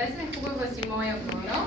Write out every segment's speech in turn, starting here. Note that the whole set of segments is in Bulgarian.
песен "Хубава си моја горо".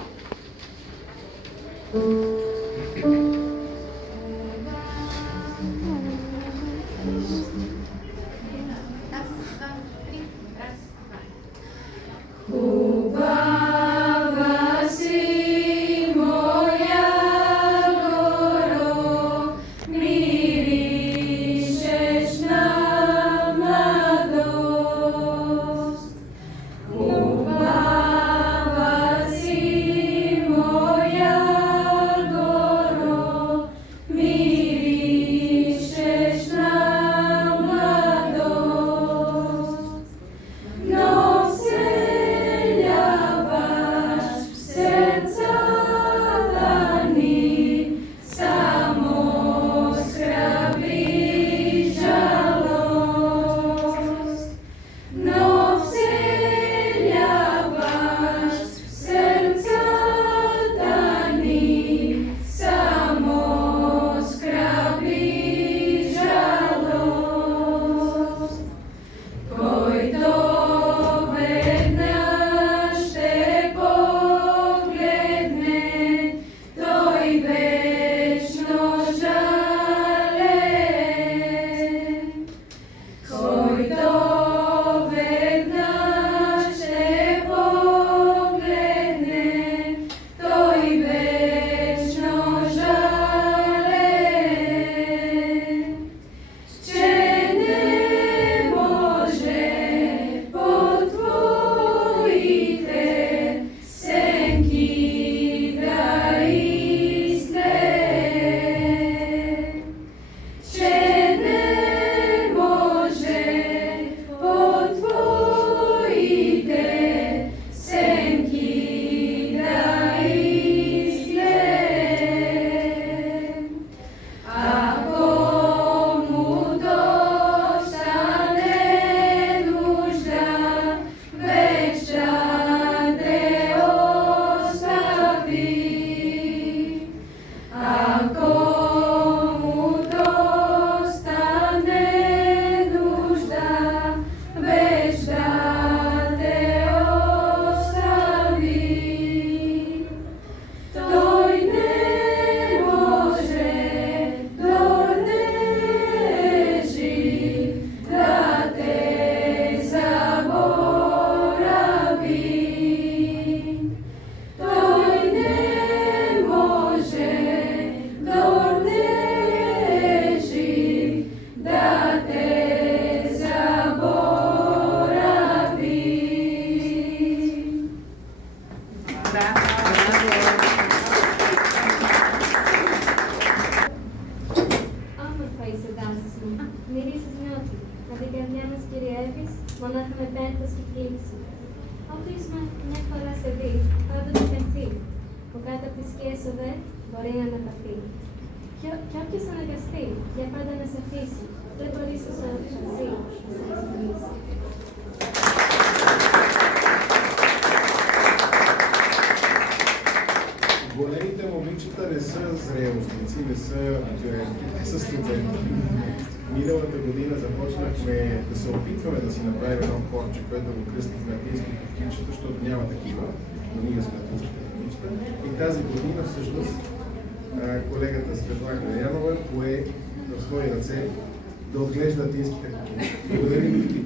Големите момичета не са зрелостници, не са абитуриенти, те са студенти. Миналата година започнахме да се опитваме да си направим едно хорче, което да го кръстихме атински кутинчета, защото няма такива, но ние сме атинските кутинчета. И тази година всъщност колегата Светлана Янова пое в свои ръце да отглежда атинските кутинчета. Благодарим ви.